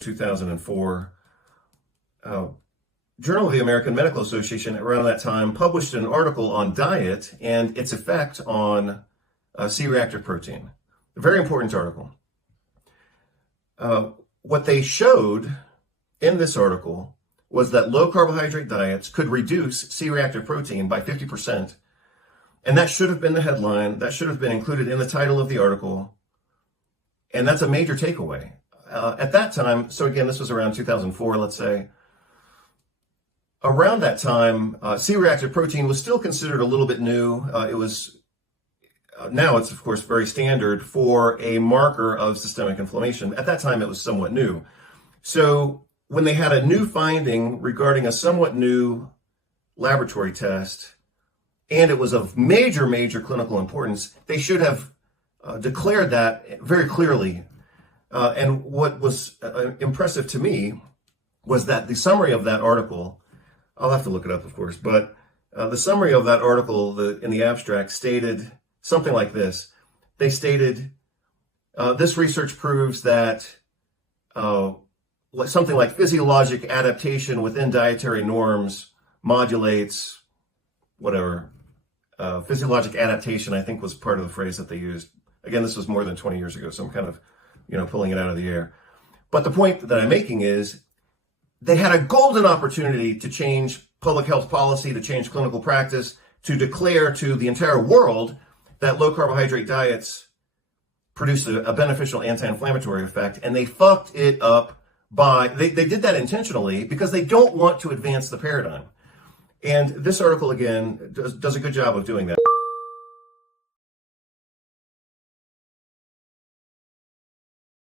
2004, Journal of the American Medical Association around that time published an article on diet and its effect on C-reactive protein. A very important article. What they showed in this article was that low carbohydrate diets could reduce C-reactive protein by 50%. And that should have been the headline. That should have been included in the title of the article. And that's a major takeaway. At that time, so again, this was around 2004, let's say. Around that time, C-reactive protein was still considered a little bit new. Now it's, of course, very standard for a marker of systemic inflammation. At that time, it was somewhat new. So when they had a new finding regarding a somewhat new laboratory test, and it was of major, major clinical importance, they should have declared that very clearly. And what was impressive to me was that the summary of that article, I'll have to look it up, of course, but the summary of that article in the abstract stated something like this. They stated, this research proves that something like physiologic adaptation within dietary norms modulates whatever. Physiologic adaptation, I think, was part of the phrase that they used. Again, this was more than 20 years ago, so I'm kind of, pulling it out of the air. But the point that I'm making is they had a golden opportunity to change public health policy, to change clinical practice, to declare to the entire world that low carbohydrate diets produce a beneficial anti-inflammatory effect, and they fucked it up they did that intentionally because they don't want to advance the paradigm. And this article, again, does a good job of doing that.